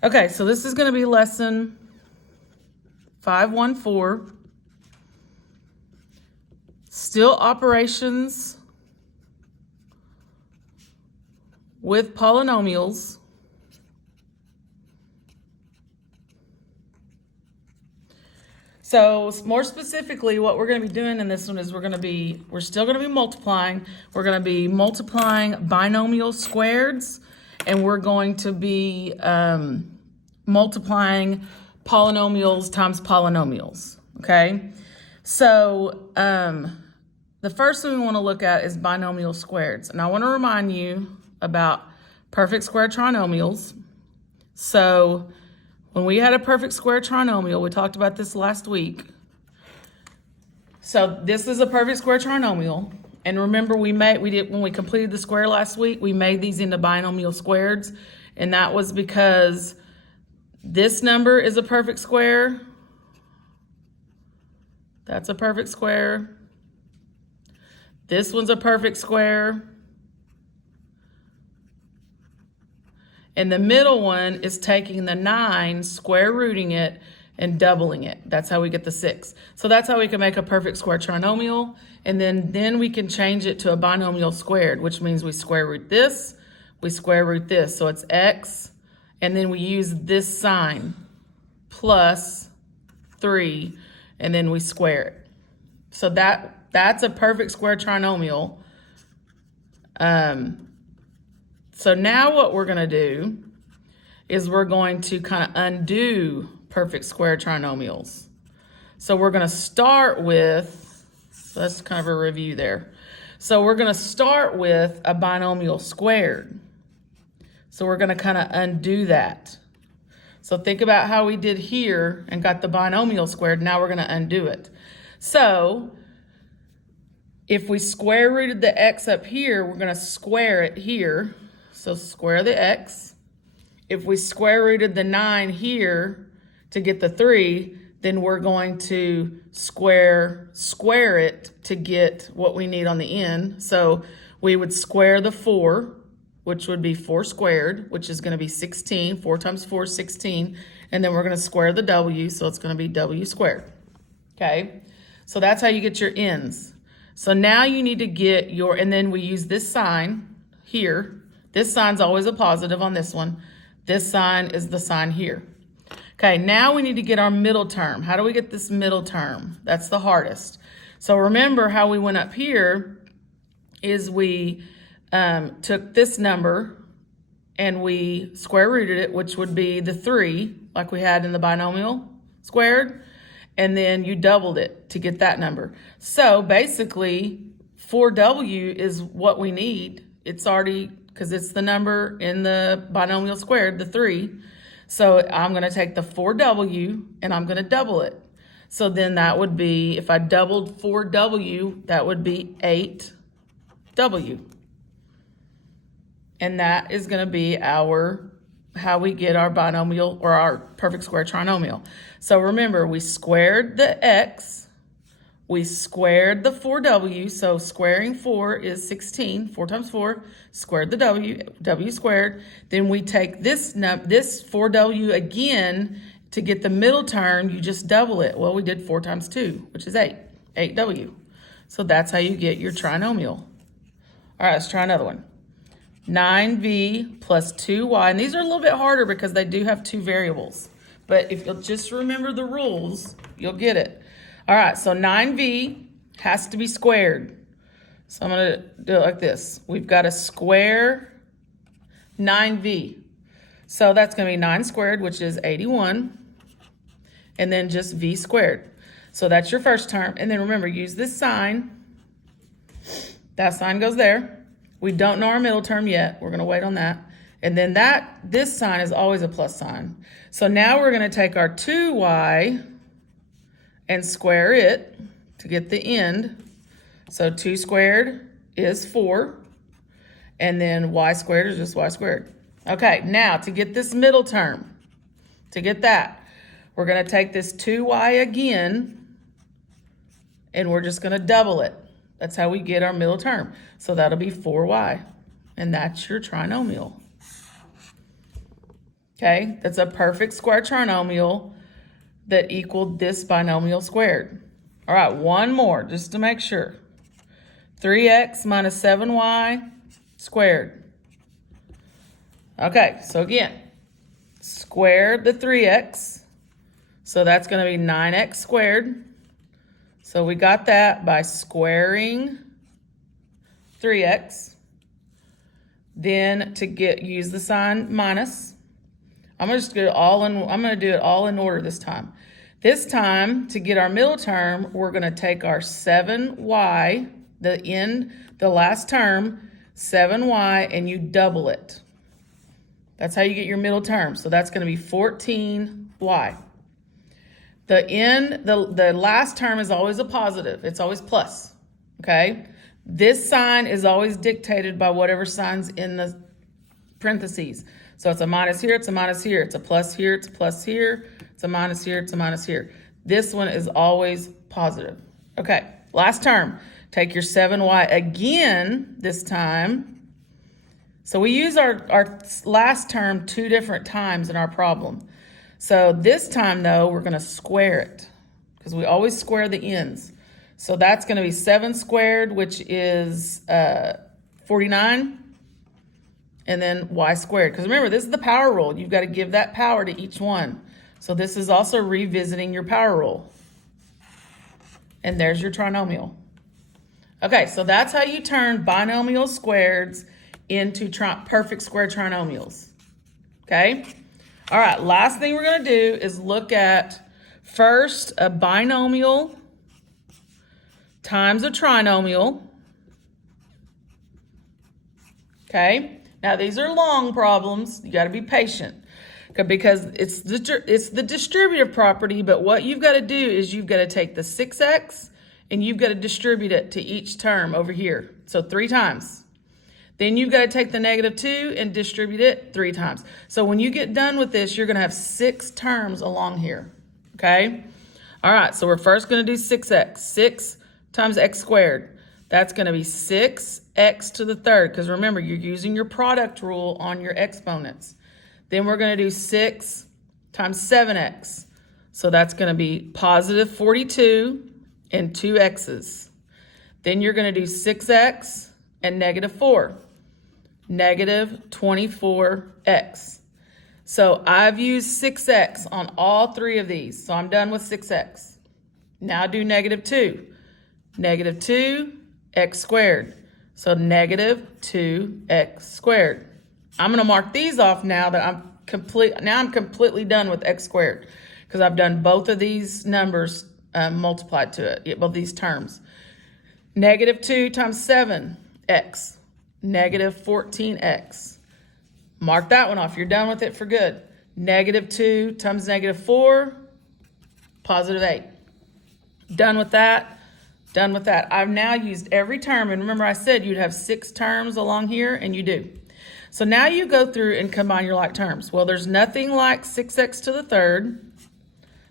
Okay, so this is going to be lesson 514. Still operations with polynomials. So more specifically, what we're going to be doing in this one is we're still going to be multiplying. We're going to be multiplying binomial squareds, and we're going to be multiplying polynomials times polynomials, okay? So the first thing we want to look at is binomial squareds. And I want to remind you about perfect square trinomials. So when we had a perfect square trinomial, we talked about this last week. So this is a perfect square trinomial. And remember when we completed the square last week, we made these into binomial squareds. And that was because this number is a perfect square. That's a perfect square. This one's a perfect square. And the middle one is taking the 9, square rooting it, and doubling it. That's how we get the 6. So that's how we can make a perfect square trinomial. And then we can change it to a binomial squared, which means we square root this, we square root this. So it's x, and then we use this sign, plus 3, and then we square it. So that's a perfect square trinomial. So now what we're going to do is we're going to kind of undo perfect square trinomials. So we're going to start with, that's kind of a review there. So we're going to start with a binomial squared. So we're going to kind of undo that. So think about how we did here and got the binomial squared. Now we're going to undo it. So if we square rooted the x up here, we're going to square it here. So square the x. If we square rooted the 9 here to get the 3, then we're going to square it to get what we need on the end. So we would square the 4, which would be 4 squared, which is going to be 16. 4 times 4 is 16. And then we're going to square the w, so it's going to be w squared. Okay? So that's how you get your ends. So now you need to get your, and then we use this sign here. This sign's always a positive on this one. This sign is the sign here. Okay, now we need to get our middle term. How do we get this middle term? That's the hardest. So remember how we went up here is we took this number and we square rooted it, which would be the 3, like we had in the binomial squared, and then you doubled it to get that number. So basically, 4w is what we need. It's already, because it's the number in the binomial squared, the 3. So I'm going to take the 4w and I'm going to double it. So then that would be, if I doubled 4w, that would be 8w. And that is going to be how we get our binomial or our perfect square trinomial. So remember, we squared the x. We squared the 4w, so squaring 4 is 16. 4 times 4, squared the w squared. Then we take this 4w again. To get the middle term, you just double it. Well, we did 4 times 2, which is 8. 8w. So that's how you get your trinomial. All right, let's try another one. 9v plus 2y. And these are a little bit harder because they do have 2 variables. But if you'll just remember the rules, you'll get it. All right, so 9v has to be squared. So I'm going to do it like this. We've got to square 9v. So that's going to be 9 squared, which is 81. And then just v squared. So that's your first term. And then remember, use this sign. That sign goes there. We don't know our middle term yet. We're going to wait on that. And then this sign is always a plus sign. So now we're going to take our 2y and square it to get the end. So 2 squared is 4. And then y squared is just y squared. Okay, now to get this middle term, to get that, we're going to take this 2y again, and we're just going to double it. That's how we get our middle term. So that'll be 4y, and that's your trinomial. Okay, that's a perfect square trinomial that equaled this binomial squared. All right, one more just to make sure. 3x minus 7y squared. Okay, so again, square the 3x. So that's going to be 9x squared. So we got that by squaring 3x. Then to use the sign minus. I'm going to do it all in order this time. This time, to get our middle term, we're going to take our 7y, the last term, 7y, and you double it. That's how you get your middle term. So that's going to be 14y. The last term is always a positive. It's always plus, okay? This sign is always dictated by whatever sign's in the parentheses. So it's a minus here, it's a minus here, it's a plus here, it's a plus here, it's a minus here, it's a minus here. This one is always positive. Okay, last term. Take your 7y again this time. So we use our last term 2 different times in our problem. So this time, though, we're going to square it because we always square the ends. So that's going to be 7 squared, which is 49. And then y squared. Because remember, this is the power rule. You've got to give that power to each one. So this is also revisiting your power rule. And there's your trinomial. Okay, so that's how you turn binomial squareds into perfect square trinomials. Okay? All right, last thing we're going to do is look at first a binomial times a trinomial. Okay? Now, these are long problems. You got to be patient because it's the distributive property, but what you've got to do is you've got to take the 6x and you've got to distribute it to each term over here. So 3 times. Then you've got to take the -2 and distribute it 3 times. So when you get done with this, you're going to have 6 terms along here, okay? All right, so we're first going to do 6x. 6 times x squared. That's going to be 6x to the third, because remember, you're using your product rule on your exponents. Then we're going to do 6 times 7x. So that's going to be positive 42 and 2 x's. Then you're going to do 6x and -4, negative 24x. So I've used 6x on all 3 of these. So I'm done with 6x. Now do -2. -2 x squared. So negative 2x squared. I'm going to mark these off now that I'm completely done with x squared because I've done both of these numbers multiplied to it, both these terms. -2 times 7x, negative 14x. Mark that one off. You're done with it for good. -2 times -4, positive 8. Done with that. Done with that. I've now used every term, and remember I said you'd have 6 terms along here, and you do. So now you go through and combine your like terms. Well, there's nothing like 6x to the third,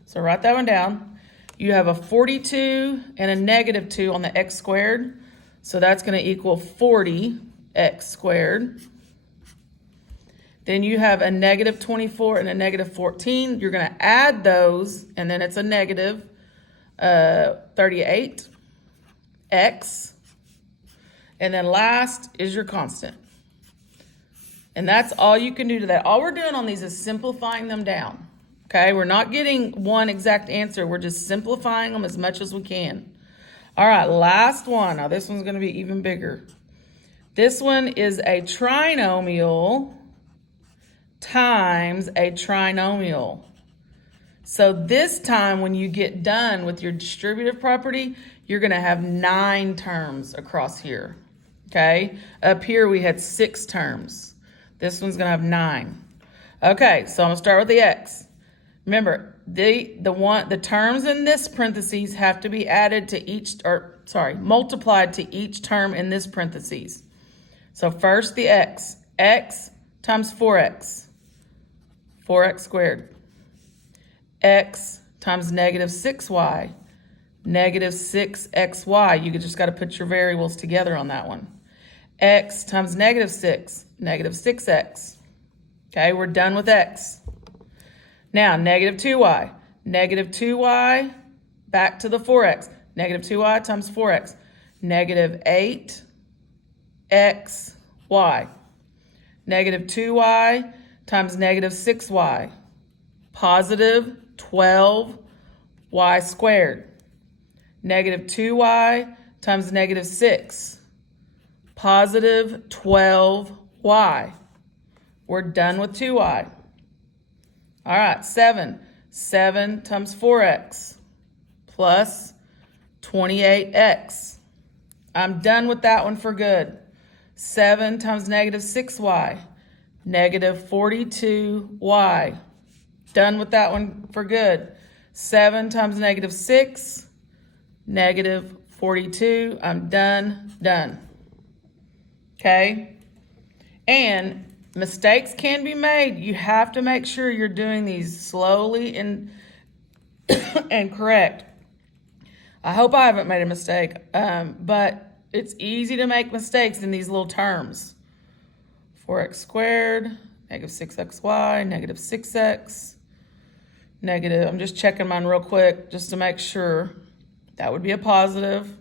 so write that one down. You have a 42 and a -2 on the x squared, so that's going to equal 40x squared. Then you have a -24 and a -14. You're going to add those, and then it's a negative 38. X, and then last is your constant. And that's all you can do to that. All we're doing on these is simplifying them down, okay? We're not getting one exact answer. We're just simplifying them as much as we can. All right, last one. Now this one's going to be even bigger. This one is a trinomial times a trinomial. So this time when you get done with your distributive property, you're going to have 9 terms across here, okay? Up here we had 6 terms. This one's going to have 9. Okay, so I'm going to start with the x. Remember, the terms in this parentheses have to be added to multiplied to each term in this parentheses. So first the x. X times 4x. 4x squared. X times -6y. -6xy. You just got to put your variables together on that one. X times -6. -6x. Okay, we're done with x. Now, negative 2y. Negative 2y, back to the 4x. Negative 2y times 4x. Negative 8xy. Negative 2y times negative 6y. Positive 12y squared. Negative 2y times negative 6. Positive 12y. We're done with 2y. All right, 7. 7 times 4x plus 28x. I'm done with that one for good. 7 times negative 6y, negative 42y. Done with that one for good. 7 times negative 6, negative 42. I'm done. Okay? And mistakes can be made. You have to make sure you're doing these slowly and and correct. I hope I haven't made a mistake, but it's easy to make mistakes in these little terms. 4x squared, negative 6xy, negative 6x, negative, I'm just checking mine real quick just to make sure. That would be a positive.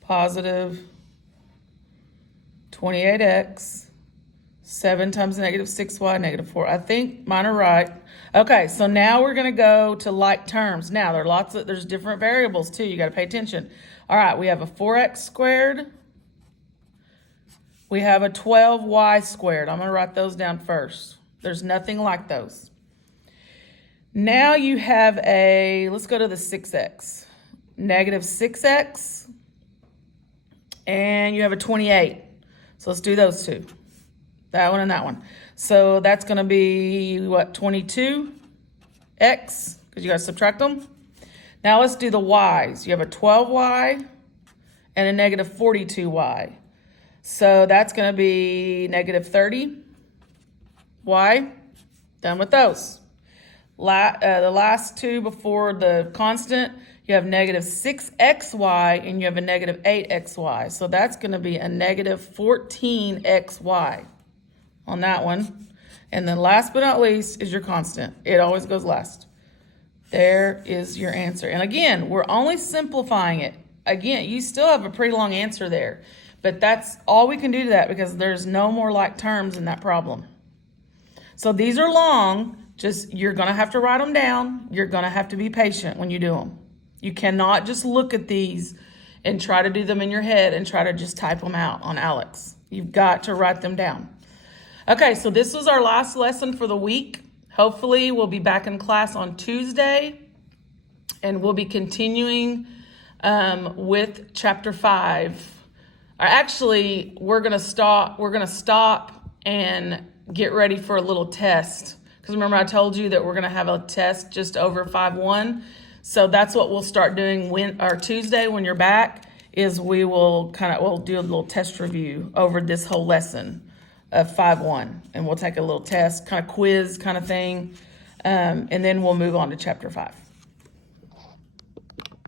Positive 28x. 7 times negative 6y, negative 4. I think mine are right. Okay, so now we're going to go to like terms. Now, there's different variables too. You got to pay attention. All right, we have a 4x squared. We have a 12y squared. I'm going to write those down first. There's nothing like those. Now you have let's go to the 6x. Negative 6x. And you have a 28. So let's do those two. That one and that one. So that's going to be, what, 22x? Because you got to subtract them. Now let's do the y's. You have a 12y and a negative 42y. So that's going to be negative 30y. Done with those. The last two before the constant, you have negative 6xy and you have a negative 8xy. So that's going to be a negative 14xy on that one. And then last but not least is your constant. It always goes last. There is your answer. And again, we're only simplifying it. Again, you still have a pretty long answer there. But that's all we can do to that because there's no more like terms in that problem. So these are long. Just you're going to have to write them down. You're going to have to be patient when you do them. You cannot just look at these and try to do them in your head and try to just type them out on Alex. You've got to write them down. Okay, so this was our last lesson for the week. Hopefully we'll be back in class on Tuesday and we'll be continuing with chapter 5. Actually, we're going to stop and get ready for a little test. Because remember I told you that we're going to have a test just over 5-1. So that's what we'll start doing Tuesday when you're back is we'll do a little test review over this whole lesson of 5-1. And we'll take a little test, kind of quiz kind of thing. And then we'll move on to chapter 5.